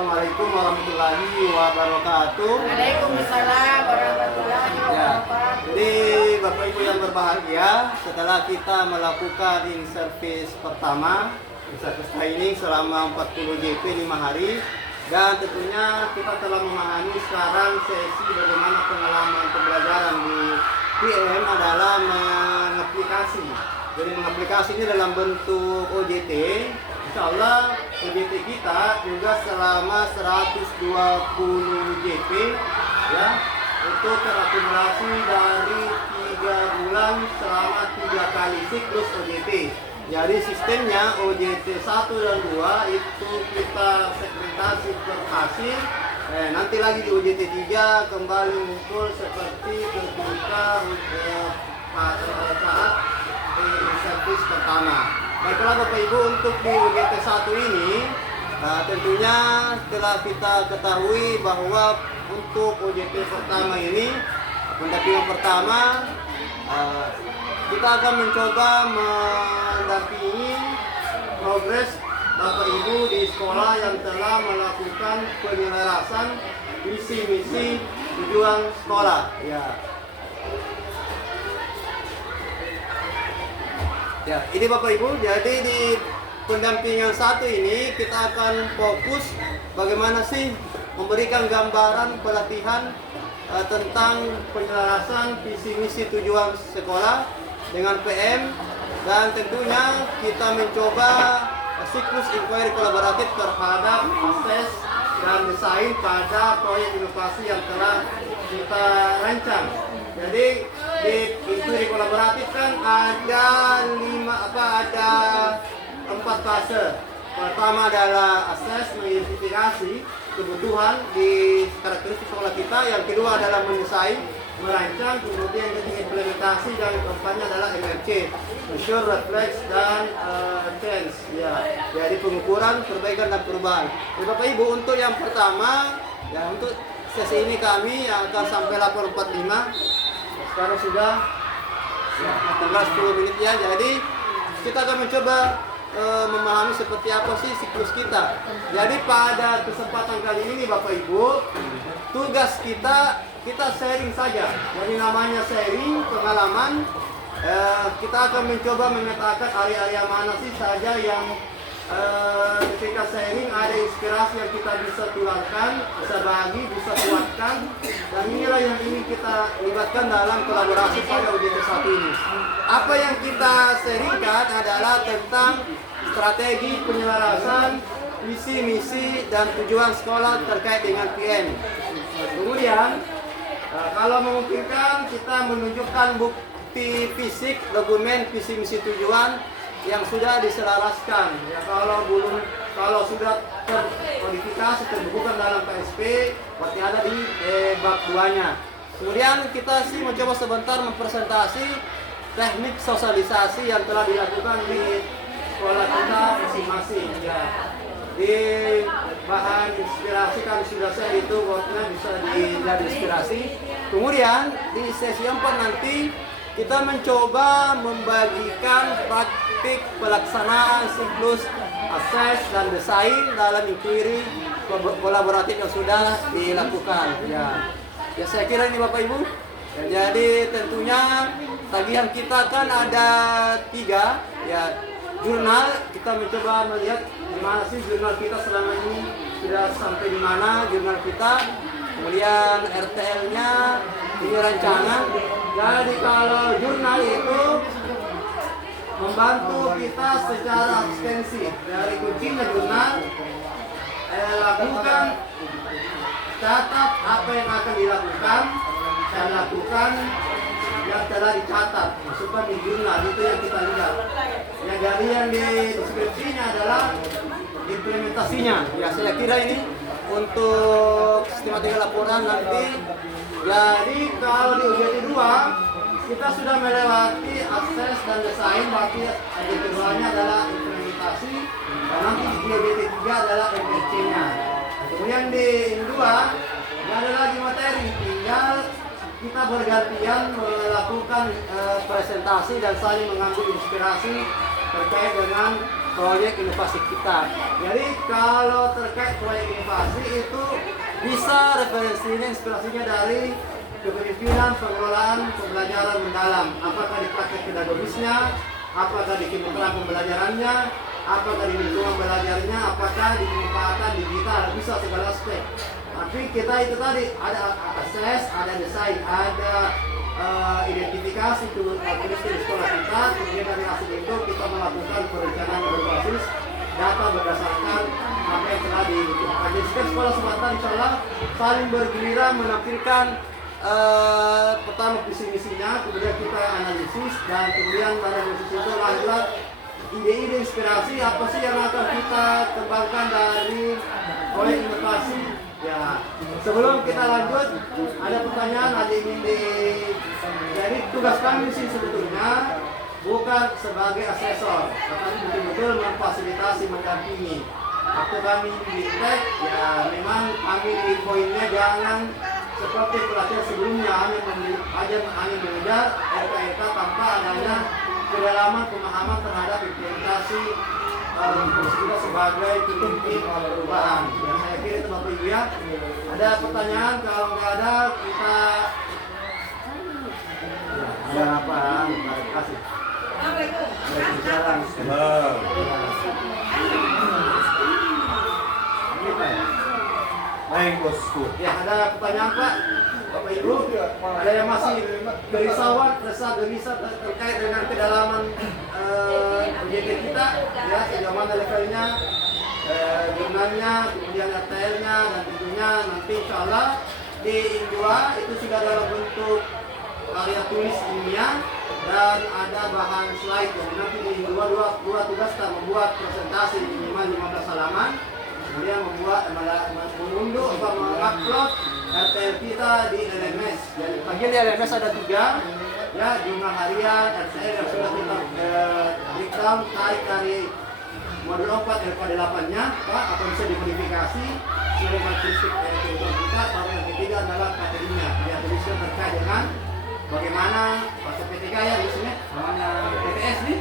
Assalamualaikum warahmatullahi wabarakatuh. Waalaikumsalam warahmatullahi wabarakatuh. Jadi Bapak Ibu yang berbahagia, setelah kita melakukan in-service pertama, in-service training selama 40 JP 5 hari, dan tentunya kita telah memahami sekarang sesi bagaimana pengalaman pembelajaran di PM adalah mengaplikasi. Jadi mengaplikasi ini dalam bentuk OJT. Insya Allah OJT kita juga selama 120 JP ya, untuk terakumulasi dari 3 bulan selama 3 kali siklus OJT. Jadi sistemnya OJT 1 dan 2 itu kita segmentasi per hasil. Nanti lagi di OJT 3 kembali muncul seperti ketika saat servis pertama. Baiklah Bapak Ibu, untuk di OJT 1 ini tentunya telah kita ketahui bahwa untuk OJT pertama ini, pendampingan pertama, kita akan mencoba mendampingi progres Bapak Ibu di sekolah yang telah melakukan penyelarasan visi misi tujuan sekolah. Ya, ini Bapak Ibu, jadi di pendampingan 1 ini kita akan fokus bagaimana sih memberikan gambaran pelatihan tentang penyelarasan visi misi tujuan sekolah dengan PM, dan tentunya kita mencoba siklus inquiry kolaboratif terhadap akses dan desain pada proyek inovasi yang telah kita rancang. Jadi di inquiry kolaboratif kan ada 4 fase. Pertama adalah akses, mengidentifikasi kebutuhan di karakteristik sekolah kita. Yang kedua adalah mendesain, merancang, kemudian ketiga implementasi, dan keempatnya adalah MRC, measure, reflect, dan change. Ya, jadi pengukuran, perbaikan, dan perubahan. Jadi Bapak Ibu, untuk yang pertama, ya untuk sesi ini kami yang akan sampai 8.45. Sekarang sudah 10 menit ya. Jadi kita akan mencoba memahami seperti apa sih siklus kita. Jadi pada kesempatan kali ini Bapak Ibu, tugas kita sharing saja. Jadi namanya sharing pengalaman. Kita akan mencoba memetakan area-area mana sih saja yang ketika sharing ada inspirasi yang kita bisa tularkan, bisa bagi, bisa kuatkan, dan inilah yang ingin kita libatkan dalam kolaborasi pada OJT 1 ini. Apa yang kita sharingkan adalah tentang strategi penyelarasan visi misi dan tujuan sekolah terkait dengan PM. Kemudian kalau memungkinkan kita menunjukkan bukti fisik dokumen visi misi tujuan yang sudah diselaraskan. Ya, kalau sudah terkodifikasi, terbukukan dalam PSP, berarti ada di bab 2-nya. Kemudian kita sih mencoba sebentar mempresentasi teknik sosialisasi yang telah dilakukan di sekolah kita masing-masing. Ya. Di bahan inspirasi kan sudah saya itu buatnya bisa jadi inspirasi. Kemudian di sesi 4 nanti kita mencoba membagikan praktik pelaksanaan siklus akses dan desain dalam inquiry kolaboratif yang sudah dilakukan. Ya, saya kira ini Bapak Ibu. Ya, jadi tentunya tagihan kita kan ada 3. Ya, jurnal kita mencoba melihat gimana sih jurnal kita selama ini sudah sampai di mana jurnal kita. Kemudian RTL-nya, ini rancangan. Jadi kalau jurnal itu membantu kita secara asistensi. Dari kuncinya jurnal, lakukan, catat apa yang akan dilakukan, dan lakukan yang telah dicatat. Masukkan di jurnal, itu yang kita lihat. Yang dari yang di deskripsinya adalah implementasinya. Ya, saya kira ini untuk sistematika laporan nanti. Jadi kalau di OJT 2 kita sudah melewati akses dan desain, berarti OJT 2-nya adalah implementasi, dan nanti di OJT 3 adalah MRC-nya. Kemudian di 2 tidak ada lagi materi, tinggal kita bergantian melakukan presentasi dan saling mengambil inspirasi terkait dengan proyek inovasi kita. Jadi kalau terkait proyek inovasi itu bisa referensinya, inspirasinya dari kepemimpinan, pengelolaan, pembelajaran mendalam. Apakah di praktek pedagogisnya, apakah di kementerian pembelajarannya, apakah di lingkungan belajarnya, apakah di pemanfaatan digital, bisa segala aspek. Tapi kita itu tadi ada assess, ada desain, ada identifikasi karakteristik di sekolah kita, kemudian dari hasil itu kita melakukan perencanaan berbasis data berdasarkan apa yang telah dibutuhkan. Jadi setiap sekolah swasta insya Allah saling bergiliran menampilkan pertama visi misinya, kemudian kita analisis, dan kemudian dari analisis itu lahirlah ide-ide inspirasi apa sih yang akan kita kembangkan dari proyek inovasi. Ya, sebelum kita lanjut, ada pertanyaan, ada ingin jadi tugas kami sih sebetulnya bukan sebagai asesor, tetapi betul-betul memfasilitasi, mendampingi. Waktu kami di TEK, ya memang kami di poinnya jangan seperti pelatihan sebelumnya hanya mengejar RK tanpa adanya kedalaman pemahaman terhadap implementasi kita sebagai pemimpin perubahan. Dan saya kira itu Bapak Ibu ya. Ada pertanyaan? Kalau nggak ada, kita ada apa? Terima kasih. Waalaikumsalam. Baik bosku. Ya, ada pertanyaan Pak? Bapak Ibu, ada yang masih gelisah terkait dengan kedalaman UJT kita, ya sejauh mana levelnya, jurnalnya, kemudian RTL-nya, dan tentunya nanti insya Allah di IN2 itu sudah dalam bentuk karya tulis ilmiah dan ada bahan slide. Jadi nanti di IN2 dua tugas kita membuat presentasi minimal 15 halaman, kemudian mengunduh atau mengupload RTL kita di LMS. Jadi bagian di LMS ada 3, ya jurnal harian, RTL yang sudah kita breakdown, tarik dari modul 4 LK8-nya, Pak, atau bisa dimodifikasi sesuai karakteristik kebutuhan kita. Baru yang ketiga adalah materinya, ya tulisnya terkait dengan bagaimana pasal P3 ya misalnya, namanya PTS nih,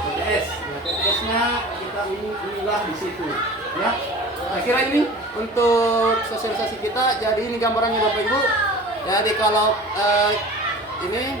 PTS, ya PTS-nya kita unggah di situ, ya. Saya kira ini untuk sosialisasi kita. Jadi ini gambarannya Bapak Ibu. Jadi kalau ini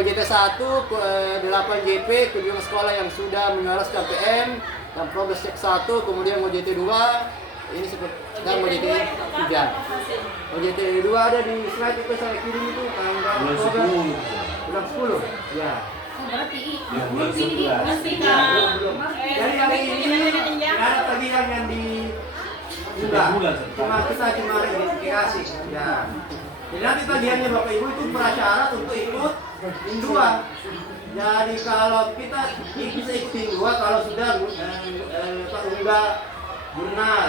UJT 1 8 JP kunjungan sekolah yang sudah menyelaraskan PM dan progres cek 1, kemudian UJT 2 ini seperti dan UJT 3. UJT 2 ada di slide itu saya kirim itu tanggal bulan 10. Ya. Berarti Jadi hari ini ada tagihan yang di cuma identifikasi. Ya. Jadi nanti tagihannya Bapak Ibu itu prasyarat untuk ikut IN2. Jadi kalau kita bisa ikut IN2 kalau sudah unggah jurnal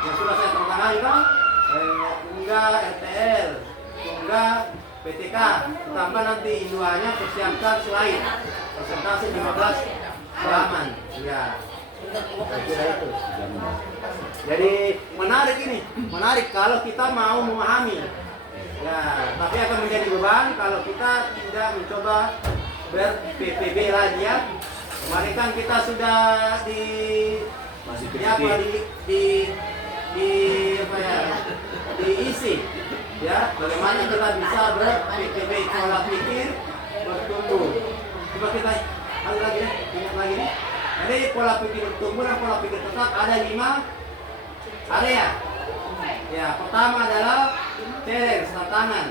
yang sudah saya tangani kan, unggah RTL, unggah PTK, tambah nanti IN2-nya persiapkan slide presentasi 15 halaman. Ya. Kira itu. Jadi menarik kalau kita mau memahami. Ya, tapi akan menjadi beban kalau kita tidak mencoba ber-PPB lagi ya. Kemarin kan kita sudah diisi ya, bagaimana kita bisa ber-PPB, pola pikir bertumbuh. Coba kita ingat lagi nih. Jadi pola pikir bertumbuh dan pola pikir tetap ada 5 area. Ya, pertama adalah challenge, tantangan.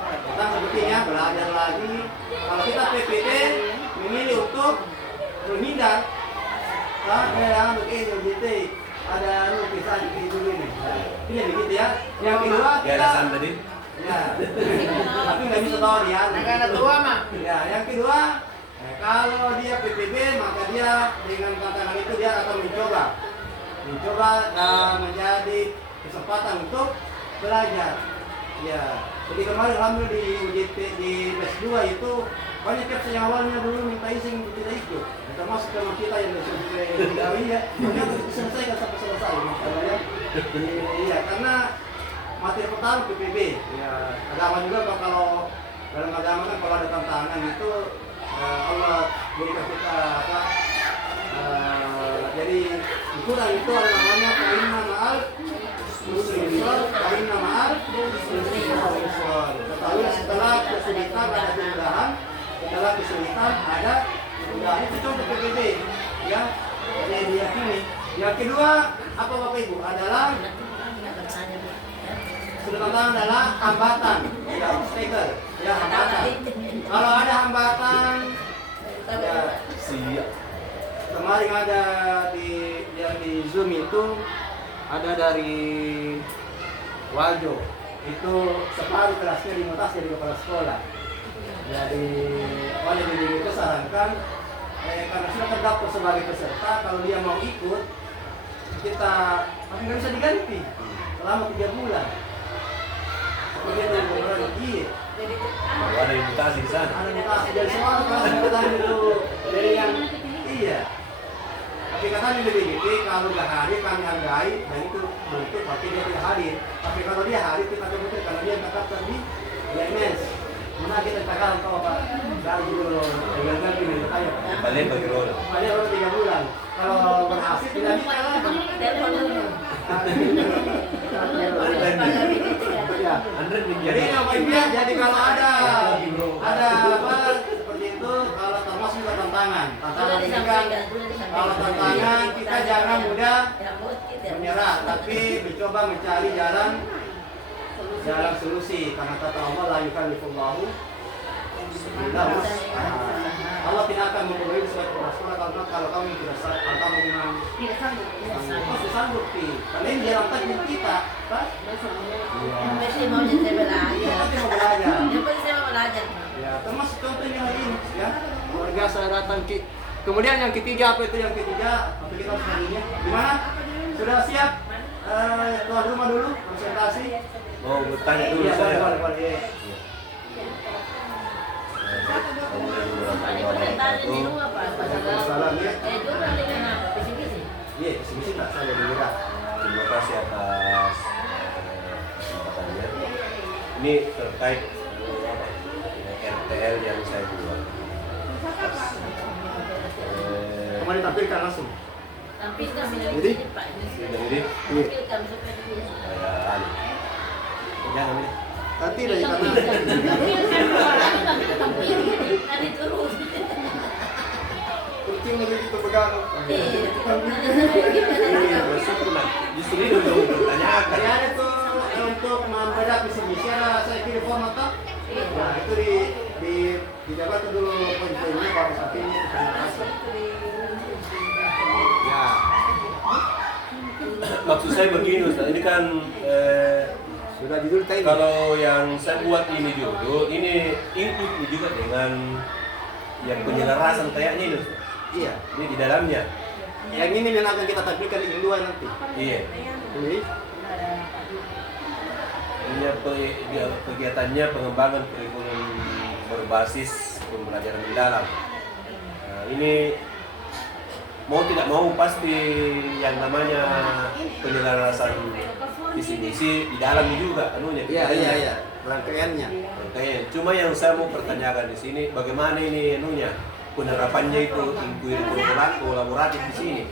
Kita sebetulnya belajar lagi. Kalau kita PPT memilih untuk menghindar, jangan begini UJT. Ada lukisan di dulu ini. Ini begitu ya. Yang kedua kita ya. Tapi nggak bisa tahu dia. Negara tua mah. Ya, yang kedua kalau dia PPB maka dia dengan tantangan itu dia akan mencoba menjadi kesempatan untuk belajar. Ya, jadi kemarin alhamdulillah di UJT di PS2 itu banyak kapsul yang awalnya dulu minta izin untuk tidak ikut. Termasuk teman kita yang dari ya, ternyata diselesaikan sampai selesai masalahnya. Iya, karena materi pertama PPB. Ya, agama juga kalau dalam agama kan kalau ada tantangan itu Allah berikan kita kurang itu ada namanya fa'inna ma'al usri-yusra, fa'inna ma'al usri-yusra. Ketahui setelah kesulitan ada kemudahan, setelah kesulitan ada kemudahan. Itu contoh PPB ya, yang diyakini. Yang kedua apa Bapak Ibu adalah sudut adalah hambatan, ya obstacle, ya hambatan. Kalau ada hambatan, ya Siap. kemarin ada yang di Zoom itu ada dari Waljo, itu separuh kelasnya dimutasi dari kepala sekolah. Jadi oleh diri itu sarankan karena sudah terdaftar sebagai peserta, kalau dia mau ikut kita nggak bisa diganti selama 3 bulan. Begitu iya. Ada invitasi di sana. Ada mutasi dari semua kelas katanya dulu dari yang iya. Tapi katanya lebih gede kalau nggak hadir kami hargai dan itu bentuk berarti dia tidak hadir. Tapi kalau dia hadir kita bentuk karena dia terdaftar di IMS. Mana kita cakap kau apa? Dari dulu dengan gini katanya. Balik bagi roda. Balik baru 3 bulan. Kalau berhasil tidak bisa lah. Ya. Jadi apa ya? Jadi kalau ada apa seperti itu, kalau termasuk juga tantangan ini kan, kalau tantangan kita jangan mudah menyerah, tapi mencoba mencari jalan solusi. Karena kata Allah la yukallifullahu illa wus'aha. Allah tidak akan membebani suatu orang kalau kamu tidak sanggup, kalau kamu memang Tidak sanggup. pasti sanggup sih. Karena ini jalan takdir kita, Pak. Yang penting mau jadi belajar. Iya, tapi mau belajar. Yang penting saya mau belajar. Ya, termasuk contohnya hari ini, ya. Keluarga saya datang kemudian yang ketiga apa itu yang ketiga? Atau kita harus harinya? Gimana? Sudah siap? Tuan rumah dulu presentasi. Mau bertanya dulu Iya, saya. boleh. Tadi di rumah Pak. Salam ya. Juga dengan apa? Visi-visi. Iya, sini tak saya dulu. Terima kasih atas kesempatannya. Ini terkait RTL yang saya buat. Kemarin ditampilkan langsung. Tampilkan Jadi? Pak. Jadi Tampilkan supaya saya Ali. Jangan ini. Tidak ya karena Tadi turun. kucing lebih pegang. Bersyukur lah. Justru ini dulu bertanyakan. Ya ada tuh untuk membedah visi-misi ada saya kirim format toh. Nah itu di jabat dulu poin-poinnya baru sampai ini penjelasan. Ya. Maksud saya begini Ustaz, ini kan Sudah judul tadi. kalau yang saya buat ini judul, ini include juga dengan yang penyelarasan kayaknya ini Ustaz. Iya. Ini di dalamnya. Yang ini yang akan kita tampilkan di Indua nanti. Iya. Ini. Ini kegiatannya pengembangan kurikulum berbasis pembelajaran mendalam. Nah, ini mau tidak mau pasti yang namanya penyelarasan visi misi di dalamnya juga anunya. Iya. Rangkaiannya. Rangkaian. Cuma yang saya mau pertanyakan di sini bagaimana ini anunya penerapannya itu inquiry kolaboratif di sini.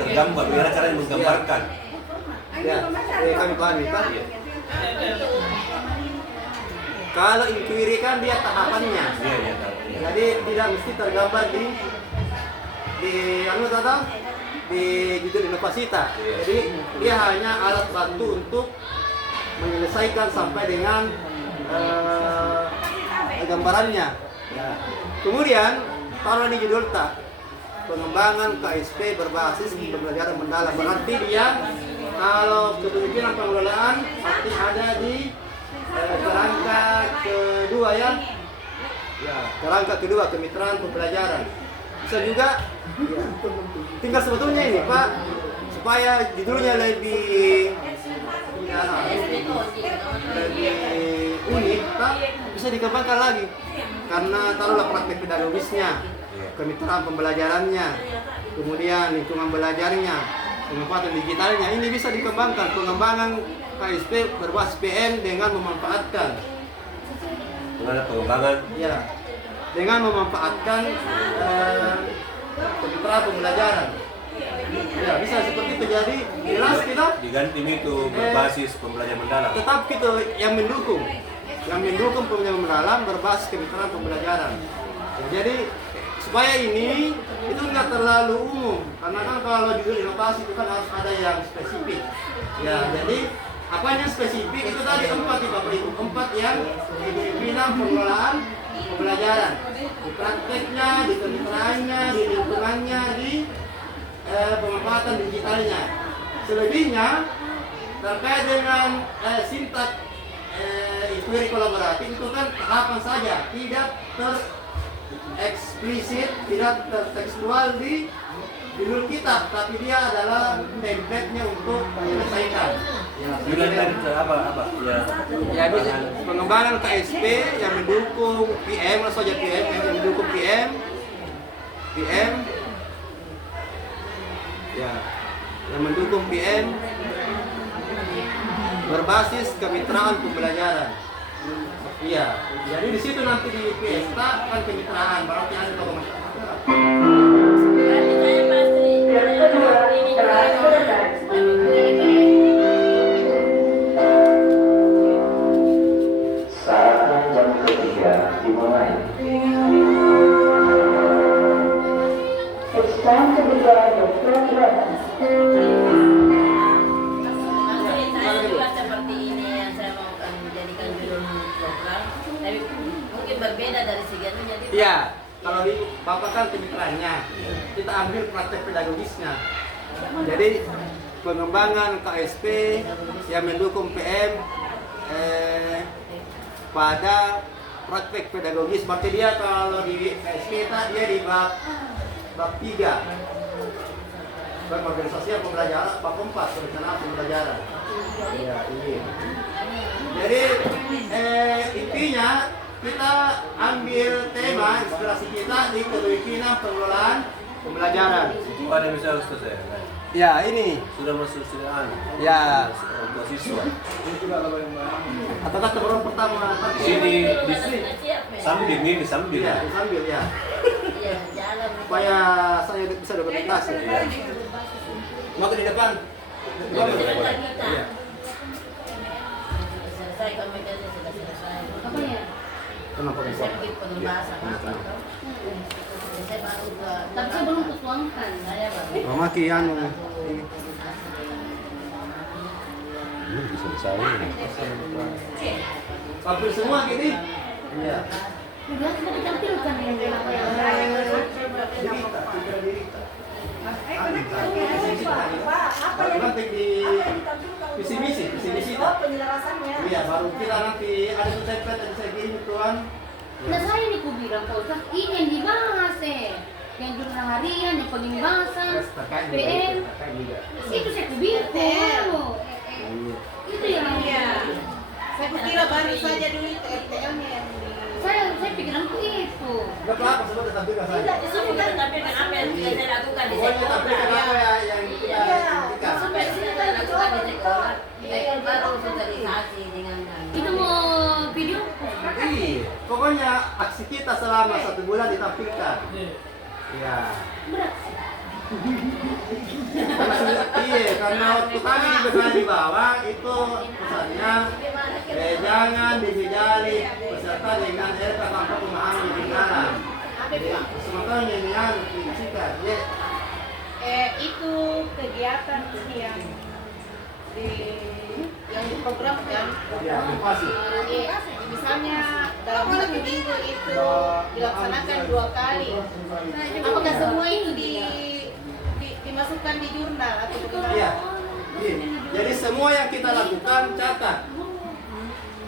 Tergambar bagaimana caranya menggambarkan. Ya. Kami pahami Pak. Iya. Kalau inquiry kan dia tahapannya. Iya, tahu. Iya. Jadi tidak mesti tergambar di di judul inovasita. Iya. Jadi dia hanya alat bantu untuk menyelesaikan sampai dengan gambarannya. Ya. Kemudian taruh di judul tak pengembangan KSP berbasis pembelajaran mendalam. Berarti dia kalau kepemimpinan pengelolaan pasti ada di kerangka kedua ya. Ya, kerangka kedua kemitraan pembelajaran. Bisa juga ya. Tinggal sebetulnya ini Pak supaya judulnya lebih lebih unik Pak bisa dikembangkan lagi karena taruhlah praktek pedagogisnya, kemitraan pembelajarannya, kemudian lingkungan belajarnya, pemanfaatan digitalnya ini bisa dikembangkan pengembangan KSP berbasis PN dengan memanfaatkan Pengembangan ya dengan memanfaatkan kemitraan pembelajaran Ya, bisa seperti itu. Jadi jelas kita Diganti itu berbasis pembelajaran mendalam. tetap kita yang mendukung pembelajaran mendalam berbasis kemitraan pembelajaran. Ya, jadi supaya ini itu nggak terlalu umum, karena kan kalau judul inovasi itu kan harus ada yang spesifik. Ya, jadi apa yang spesifik itu tadi 4 nih Bapak Ibu, 4 yang di bidang pengelolaan pembelajaran, di prakteknya, di kemitraannya, di lingkungannya, di pemanfaatan digitalnya. Selebihnya terkait dengan sintak inquiry kolaboratif itu kan tahapan saja, tidak tereksplisit, tidak tertekstual di judul kitab, tapi dia adalah template-nya untuk menyelesaikan. Judul tadi apa? Ya, bisa pengembangan KSP yang mendukung PM, langsung saja PM yang mendukung PM, ya, yang mendukung PM berbasis kemitraan pembelajaran. Iya, jadi di situ nanti di Fiesta kan kemitraan, berarti ada tokoh masyarakat. Berarti saya pasti ini juga Saatnya jam ketiga dimulai. It's time to begin the third lesson. Maksudnya saya juga seperti ini yang saya mau menjadikan judul program, tapi mungkin berbeda dari segi itu jadi. Iya, kalau di Bapak kan kemitraannya, kita ambil praktek pedagogisnya. Jadi pengembangan KSP yang mendukung PM pada praktek pedagogis. Berarti dia kalau di KSP dia di bab 3 pengorganisasian pembelajaran, bab 4 perencanaan pembelajaran. Ya, ini. Jadi intinya kita ambil tema inspirasi kita di kepemimpinan pengelolaan pembelajaran. Ada bisa Ustaz ya? Ya, ini. Sudah masuk sudah Ya. untuk siswa. Atau teman pertama Di sini di Sudah siap ya? samping ini samping. ya, sambil ya. Iya, jalan. Supaya saya bisa dokumentasi. Iya. Mau ke di depan. Cerita kita. Iya. Selesai komunikasi sudah selesai. Apa ya? Kenapa bisa? Sempit pengembasan apa tuh? Saya baru ke. Tapi saya belum ketuangkan. Saya baru. Mama kian ini. Bisa selesai. Sampai semua gini. Iya. Udah sudah ditampilkan yang apa yang Dirita, tidak dirita. Nanti di visi misi itu. Iya, baru kita nanti ada template yang saya kirim tuan. Nah saya nih ku bilang Pak Ustaz, ini yang dibahas yang jurnal harian, yang pengimbasan, PM, itu saya ku bilang. Itu yang Saya kira baru saja dulu itu RTL-nya yang saya pikiranku itu. Enggak apa-apa, semua ditampilkan saja. Itu kita tampilkan apa yang sudah saya lakukan di Pokoknya sekolah. tampilkan apa yang kita inginkan. Sampai sini saya lakukan di sekolah. Saya baru sosialisasi dengan Itu mau video? Iya, pokoknya aksi kita selama 1 bulan ditampilkan. Iya. Berat. Iya, karena waktu kami di bawah itu pesannya jangan dijejali peserta dengan RK tanpa pemahaman di dalam. Sementara nyanyian disikat. Ya. itu kegiatan yang diprogramkan. Ya, inovasi. Misalnya dalam satu minggu itu dilaksanakan 2 kali. Apakah semua itu dimasukkan di jurnal atau bagaimana? Iya. Iya. Jadi semua yang kita lakukan catat.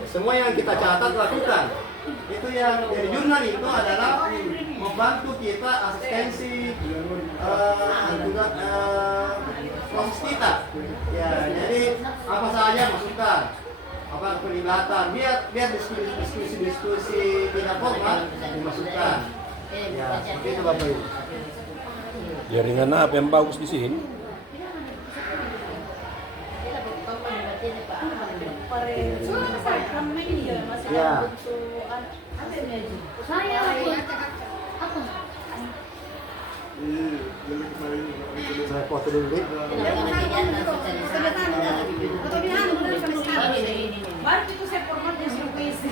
Semua yang kita catat lakukan. Itu yang dari jurnal itu adalah membantu kita asistensi juga proses kita. Ya, jadi apa saja masukkan, apa pelibatan, biar diskusi tidak formal dimasukkan. Ya, seperti itu Bapak Ibu. Jaringan apa yang bagus di sini? Ya. Saya apa? Jadi kemarin Saya foto dulu deh.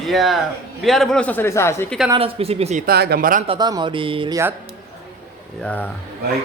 Iya, biar belum sosialisasi, kan ada visi-visi kita, gambaran tata mau dilihat. Ya. Baik.